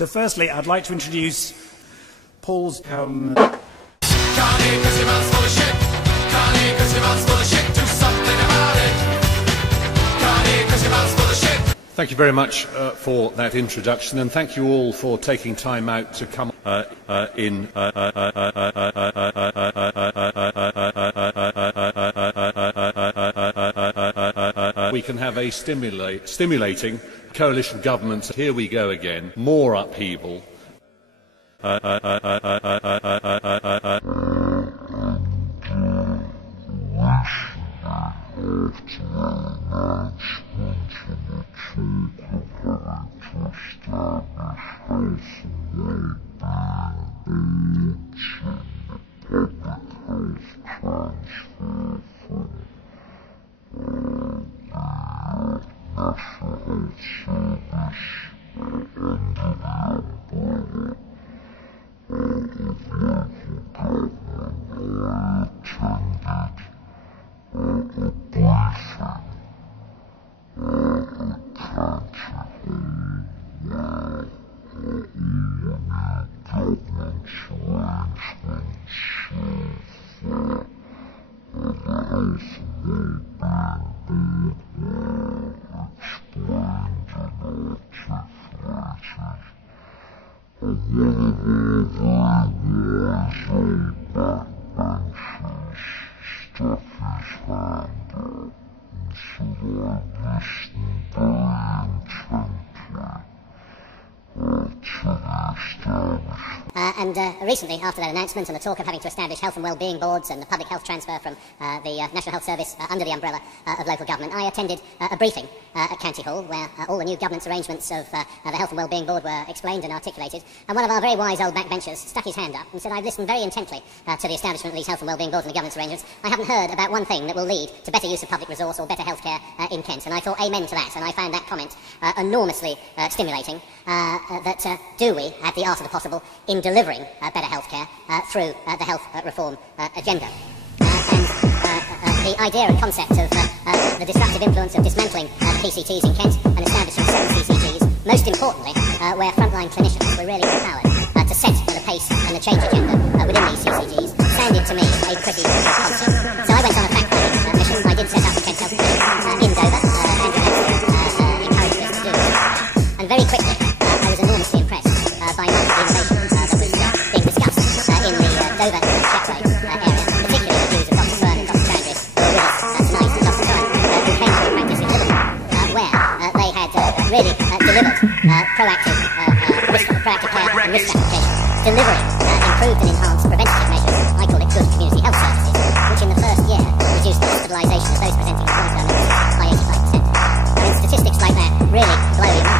So firstly, I'd like to introduce Paul's... Carney, 'cause your mouth's full of shit. Carney, 'cause your mouth's full of shit. Do something about it. Carney, 'cause your mouth's full of shit. Thank you very much for that introduction, and thank you all for taking time out to come in. We can have a stimulating coalition government. Here we go again. More upheaval. Recently, after that announcement and the talk of having to establish health and wellbeing boards and the public health transfer from the National Health Service under the umbrella of local government, I attended a briefing at County Hall where all the new governance arrangements of the Health and Wellbeing Board were explained and articulated, and one of our very wise old backbenchers stuck his hand up and said, "I've listened very intently to the establishment of these Health and Wellbeing Boards and the governance arrangements. I haven't heard about one thing that will lead to better use of public resource or better healthcare in Kent." And I thought amen to that, and I found that comment enormously stimulating, that do we have the art of the possible in delivering better healthcare through the health reform agenda. And the idea and concept of the disruptive influence of dismantling the PCTs in Kent and establishing 7 CCGs, most importantly, where frontline clinicians were really empowered to set the pace and the change agenda within these CCGs, sounded to me a pretty good concept. So I went on a fact-finding mission. I did set up the Kent Health Clinic in Dover, and encouraged us to do it. And very quickly, I was enormously impressed by much of the innovation that was being discussed in the Dover Shepway area, particularly the views of Dr. Fern and Dr. Chowdhury, who are with us tonight, and Dr. Fern, who came to a practice in Liverpool, where they had really delivered proactive care and risk stratification, delivering improved and enhanced preventative measures, I call it good community health services, which in the first year reduced the hospitalisation of those presenting with chronic illness by 85%. I mean, statistics like that really blow your mind.